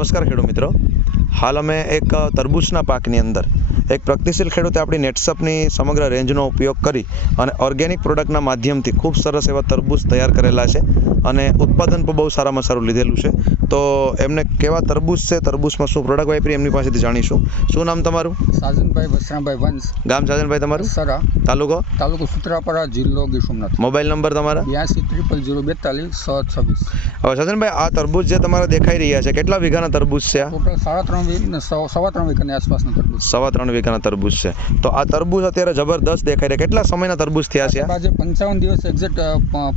નમસ્કાર ખેડૂત મિત્રો. હાલ અમે એક તરબૂચના પાકની અંદર એક પ્રગતિશીલ ખેડૂતે આપણી નેટસપની સમગ્ર રેન્જનો ઉપયોગ કરી અને ઓર્ગેનિક પ્રોડક્ટના માધ્યમથી ખૂબ સરસ એવા તરબૂચ તૈયાર કરેલા છે અને ઉત્પાદન પણ બહુ સારામાં સારું લીધેલું છે. તો એમને કેવા તરબૂચ છે? તરબૂચમાં શું પ્રોડક્ટ વાપરી એમની પાસેથી જાણીશું. શું નામ તમારું? સાજનભાઈ વસરામભાઈ વંશ. ગામ સાજનભાઈ તમારું? સરા. તાલુકો? તાલુકો સુત્રાપરા જિલ્લો ગીર સોમનાથ મોબાઈલ નંબર તમારા? બ્યાસી ત્રિપલ જીરો બેતાલીસ સો છવ્વીસ. હવે સજનભાઈ આ તરબૂચ જે તમારે દેખાઈ રહ્યા છે કેટલા વીઘાના તરબૂચ છે ટોટલ સાડા ત્રણ ને સવા ત્રણ વીકની આસપાસના તરબૂચ. સવા ત્રણ વીઘાના તરબૂચ છે. તો આ તરબૂચ અત્યારે જબરદસ્ત દેખાઈ રહ્યા. કેટલા સમયના તરબૂચ થયા છે આજે પંચાવન દિવસ એક્ઝેક્ટ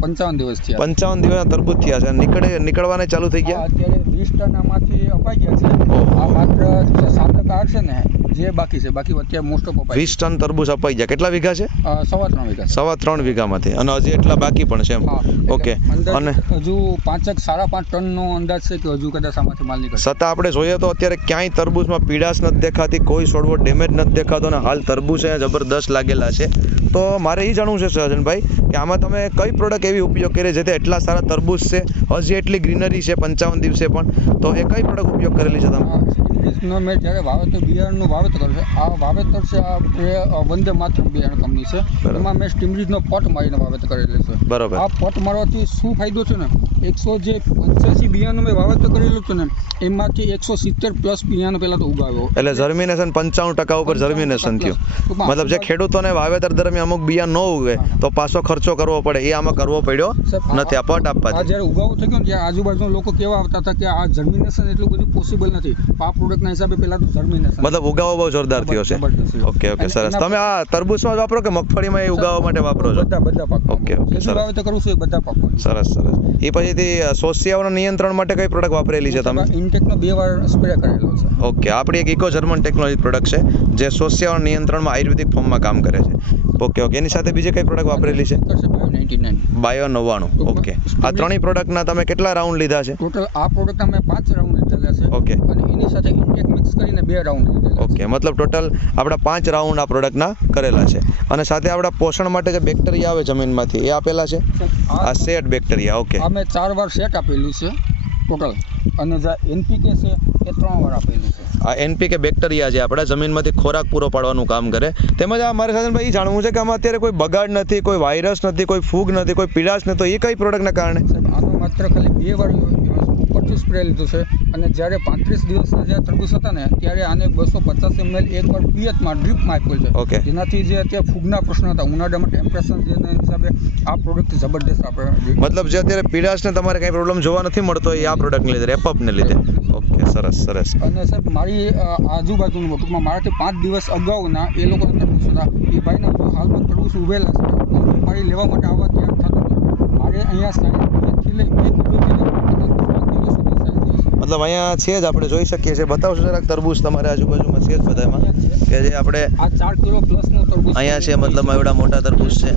પંચાવન દિવસ થયા. પંચાવન દિવસના તરબૂચ થયા છે. નીકળે નીકળવાને ચાલુ થઈ ગયા? અત્યારે વીસ ટન આમાંથી અપાઈ ગયા છે. આ માત્ર સાત ટકા હશે ને. જે બાકી છે બાકી અત્યારે મોસ્ટ ઓફ અપાય વીસ ટન તરબૂચ અપાઈ ગયા. કેટલા વીઘા છે? સવા ત્રણ વીઘા. સવા ત્રણ વીઘામાંથી. અને હજી એટલા બાકી પણ છે એમ. ઓકે. અને હજુ પાંચેક સાડા પાંચ ટનનો અંદાજ છે કે હજુ કદાચ આમાંથી માલ નીકળશે. છતાં આપણે જોઈએ તો અત્યારે ક્યાંય તરબૂચમાં પીડાશ નથી દેખાતી કોઈ છોડવો ડેમેજ નથી દેખાતો અને હાલ તરબૂચ અહીંયા જબરદસ્ત લાગેલા છે. તો મારે એ જાણવું છે સહજનભાઈ કે આમાં તમે કઈ પ્રોડક્ટ એવી ઉપયોગ કરી જેથી એટલા સારા તરબૂચ છે? હજી એટલી ગ્રીનરી છે પંચાવન દિવસે પણ. તો એ કઈ પ્રોડક્ટ ઉપયોગ કરેલી છે તમે? ઇંગ્લિશનો મેં જ્યારે વાવેતર બિયારણનું વાવેતર કર્યું છે આ વાવેતર છે આ વંદે માતરમ બિયારણ કંપની છે. એમાં મેં સ્ટીમરીજનો પટ મારીને વાવેતર કરેલું છે. બરાબર. આ પટ મારવાથી શું ફાયદો છે ને? એકસો જે પંચ્યાસી બિયારણ મેં વાવેતર કરેલું છે ને એમાંથી એકસો સિત્તેર પ્લસ બિયારણ પહેલાં તો ઉગાવ્યો. એટલે જર્મિનેશન પંચાણું ટકા ઉપર જર્મિનેશન થયું. મતલબ જે ખેડૂતોને વાવેતર દરમિયાન અમુક બિયારણ ન ઉગે તો પાછો ખર્ચો કરવો પડે. એ આમાં કરવો પડ્યો નથી આ પટ આપવા જ્યારે ઉગાવો થઈ ગયો ને ત્યારે આજુબાજુના લોકો કેવા આવતા હતા કે આ જર્મિનેશન એટલું બધું પોસિબલ નથી. આ પ્રોડક્ટના હિસાબે પહેલાં તો જર્મિનેશન મતલબ ઉગાવો બહુ જોરદાર થયો છે. ઓકે ઓકે સરસ. તમે આ તરબૂચમાં જ વાપરો કે મગફળીમાં એ ઉગાવવા માટે વાપરો છો? બધા બધા પાક ઓકે, ઓકે, સરસ. વાવેતર કરું છું એ બધા પાકો સરસ સરસ. એ પછીથી સોસિયાઓના નિયંત્રણ માટે કઈ પ્રોડક્ટ વાપરેલી છે તમે? ઇન્ટેકનો બે વાર સ્પ્રે કરેલો છે. ઓકે આપણી એક ઇકો જર્મન ટેકનોલોજી પ્રોડક્ટ છે જે સોસિયાઓના નિયંત્રણમાં આયુર્વેદિક ફોર્મમાં કામ કરે છે. ઓકે ઓકે એની સાથે બીજી કઈ પ્રોડક્ટ વાપરેલી છે? બાયો નવ્વાણું. ઓકે. આ ત્રણેય પ્રોડક્ટના તમે કેટલા રાઉન્ડ લીધા છે? ટોટલ આ પ્રોડક્ટ અમે પાંચ રાઉન્ડ લીધેલા છે. ઓકે. અને એની સાથે મિક્સ કરીને બે રાઉન્ડ લીધેલા ઓકે મતલબ ટોટલ આપણા પાંચ રાઉન્ડ આ પ્રોડક્ટના કરેલા છે. અને સાથે આપણા પોષણ માટે જે બેક્ટેરિયા આવે જમીનમાંથી એ આપેલા છે? આ સેટ બેક્ટેરિયા ઓકે અમે ચાર વાર સેટ આપેલી છે ટોટલ અને જે એનપીકે છે એ ત્રણ વાર આપેલું છે. આ એનપીકે બેક્ટેરિયા છે આપણા જમીનમાંથી ખોરાક પૂરો પાડવાનું કામ કરે. તેમજ આ મારે સાથે ભાઈ જાણવું છે કે આમાં અત્યારે કોઈ બગાડ નથી કોઈ વાયરસ નથી કોઈ ફૂગ નથી કોઈ પીડાશ નથી તો એ કઈ પ્રોડક્ટના કારણે? આ માત્ર ખાલી બે વાર ઉપરથી સ્પ્રે લીધું છે. અને જ્યારે પાંત્રીસ દિવસના જે તરબૂચ હતા ને ત્યારે આને બસો પચાસ એમએલ એક વાર પિયતમાં ડ્રીપમાં આપ્યું ઓકે. છે જેનાથી જે અત્યારે ફૂગના પ્રશ્ન હતા ઉનાળામાં ટેમ્પરેચર જેના હિસાબે આ પ્રોડક્ટ જબરદસ્ત આપણે મતલબ જે અત્યારે પીડાશને તમારે કંઈ પ્રોબ્લેમ જોવા નથી મળતો એ આ પ્રોડક્ટને લીધે રેપઅપને લીધે. ઓકે સરસ સરસ. અને સાહેબ મારી આજુબાજુનું ટૂંકમાં મારાથી પાંચ દિવસ અગાઉના એ લોકોના તરબૂચ હતા એ ભાઈને જો હાલમાં તરબૂચ ઉભેલા છે મારી લેવા માટે આવવા તૈયાર થતો મારે અહીંયા સાઈઝથી લઈ એક કિલોથી લઈ અને ત્રણ દિવસ સુધી સાઈઝ જોઈશે મતલબ અહીંયા છે જ આપણે જોઈ શકીએ છીએ. બતાવશો જરાક તરબૂચ તમારે આજુબાજુમાં છે જ બધામાં કે જે આપણે આ ચાર કિલો પ્લસનું તરબૂચ અહીંયા છે. મતલબ એવડા મોટા તરબૂચ છે.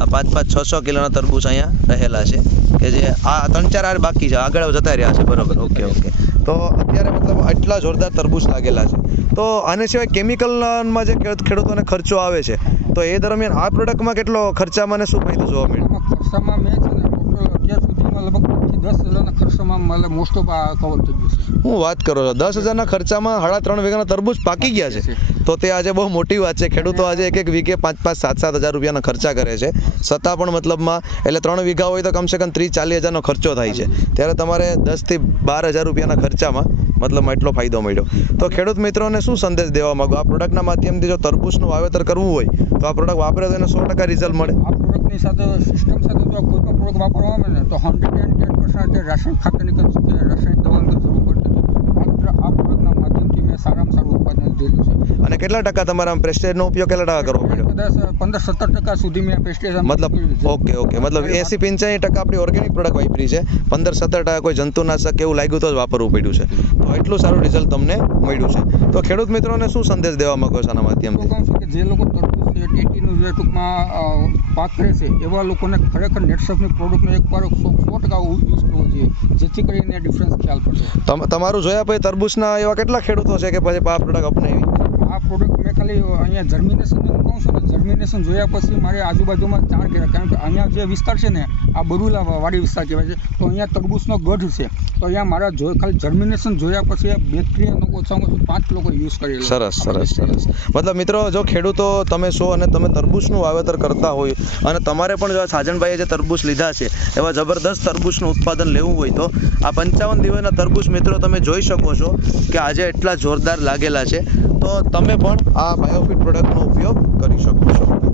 આ પાંચ પાંચ છ છ કિલોના તરબૂચ અહીંયા રહેલા છે. કે જે આ ત્રણ ચાર આર બાકી છે આગળ જતા રહ્યા છે. બરોબર ઓકે ઓકે. તો અત્યારે મતલબ આટલા જોરદાર તરબૂચ લાગેલા છે. તો આને સિવાય કેમિકલમાં જે ખેડૂતોને ખર્ચો આવે છે તો એ દરમિયાન આ પ્રોડક્ટમાં કેટલો ખર્ચામાં ને શું ફાયદો જોવા મળ્યો? આમાં ખર્ચામાં મેં છે ને અત્યાર સુધીમાં લગભગ દસ હજારના ખર્ચામાં મને મોસ્ટ ઓફ આ કવર થઈ ગયું હું વાત કરો છો? દસ હજારના ખર્ચામાં સાડા ત્રણ વીઘાના તરબૂચ પાકી ગયા છે. તો તે આજે બહુ મોટી વાત છે. ખેડૂતો આજે એક એક વીઘે પાંચ પાંચ સાત સાત હજાર રૂપિયાના ખર્ચા કરે છે. છતાં પણ મતલબમાં એટલે ત્રણ વીઘા હોય તો કમસે કમ ત્રીસ ચાલીસ હજારનો ખર્ચો થાય છે. ત્યારે તમારે દસથી બાર હજાર રૂપિયાના ખર્ચામાં મતલબમાં એટલો ફાયદો મળ્યો. તો ખેડૂત મિત્રોને શું સંદેશ દેવા માંગો? આ પ્રોડક્ટના માધ્યમથી જો તરબૂચનું વાવેતર કરવું હોય, તો આ પ્રોડક્ટ વાપરે તો એને સો ટકા રિઝલ્ટ મળે. આ પ્રોડક્ટની સાથે સિસ્ટમ સાથે જો કોઈ પણ પ્રોડક્ટ વાપરવામાં આવે ને, તો હંડ્રેડ એન્ડ ટેન પર્સન્ટ રાસાયણિક ખાતરની રાસાયણિક દવાની જરૂર પડતી હતી માત્ર આ પ્રોડક્ટના માધ્યમથી મેં સારામાં સારું ઉત્પાદન લીધેલું છે. અને કેટલા ટકા તમારા પ્રેસ્ટેજનો ઉપયોગ કેટલા ટકા કરવો પડ્યો? કદાચ પંદર સત્તર ટકા સુધી મેં પ્રેસ્ટેજ મતલબ ઓકે ઓકે. મતલબ એસી પંચાણી ટકા આપણી ઓર્ગેનિક પ્રોડક્ટ વાપરી છે. પંદર સત્તર ટકા કોઈ જંતુનાશક એવું લાગ્યું તો જ વાપરવું પડ્યું છે. તો એટલું સારું રિઝલ્ટ તમને મળ્યું છે. તો ખેડૂત મિત્રોને શું સંદેશ દેવા માંગો છો આના માધ્યમથી? કહું છું કે જે લોકો તરબૂચ છે ટેટીનું જે ટૂંકમાં પાક કરે છે એવા લોકોને ખરેખર નેટસપની પ્રોડક્ટનો એકવાર સો ટકા કરવો જોઈએ. જેથી કરીને ડિફરન્સ ખ્યાલ પડશે તમ તમારું જોયા પછી તરબૂચના એવા કેટલા ખેડૂતો છે કે પછી આ પ્રોડક્ટ અપનાવી? આ પ્રોડક્ટ મેં ખાલી અહીંયા જર્મિનેશન કહું છું ને જર્મિનેશન જોયા પછી મારે આજુબાજુમાં ચાર કર્યા કારણ કે અહીંયા જે વિસ્તાર છે ને આ બરુલા વાડી વિસ્તાર કહેવાય છે. તો અહીંયા તરબૂચનો ગઢ છે. તો અહીંયા મારા જો ખાલી જર્મિનેશન જોયા પછી બેક્ટેરિયાનો ઓછામાં ઓછું પાંચ લોકો યુઝ કરેલો. સરસ સરસ સરસ. મતલબ મિત્રો, જો ખેડૂતો તમે છો અને તમે તરબૂચનું વાવેતર કરતા હોય અને તમારે પણ જો સાજનભાઈએ જે તરબૂચ લીધા છે, એવા જબરદસ્ત તરબૂચનું ઉત્પાદન લેવું હોય તો આ પંચાવન દિવસના તરબૂચ મિત્રો તમે જોઈ શકો છો કે આજે એટલા જોરદાર લાગેલા છે. તો તમે પણ આ બાયોફિટ પ્રોડક્ટનો ઉપયોગ કરી શકો છો.